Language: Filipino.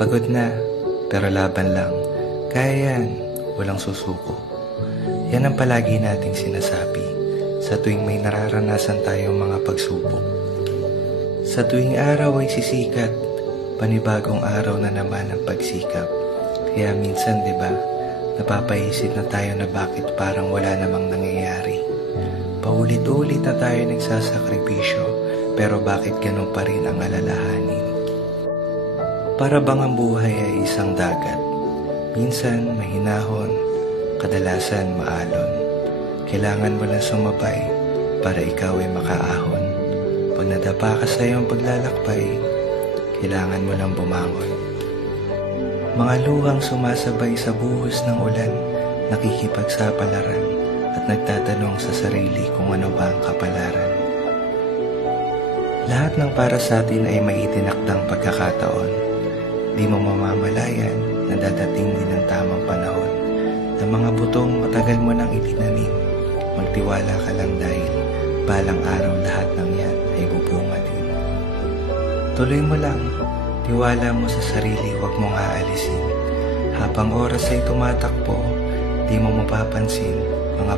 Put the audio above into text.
Pagod na, pero laban lang. Kaya yan, walang susuko. Yan ang palagi nating sinasabi sa tuwing may nararanasan tayong mga pagsubok. Sa tuwing araw ay sisikat, panibagong araw na naman ang pagsikap. Kaya minsan, di ba, napapaisip na tayo na bakit parang wala namang nangyayari. Paulit-ulit na tayo nagsasakripisyo, pero bakit ganun pa rin ang alalahanin? Para bang ang buhay ay isang dagat? Minsan mahinahon, kadalasan maalon. Kailangan mo lang sumabay para ikaw ay makaahon. Pag nadapa ka sa iyong paglalakbay, kailangan mo lang bumangon. Mga luhang sumasabay sa buhos ng ulan, nakikipagsapalaran at nagtatanong sa sarili kung ano ba ang kapalaran. Lahat ng para sa atin ay may itinakdang pagkakataon. Di mo mamamalayan na dadating din ang tamang panahon na mga butong matagal mo nang itinanim. Magtiwala ka lang dahil balang araw lahat ng yan ay bubunga din. Tuloy mo lang, tiwala mo sa sarili, huwag mong aalisin. Habang oras ay tumatakbo, di mo mapapansin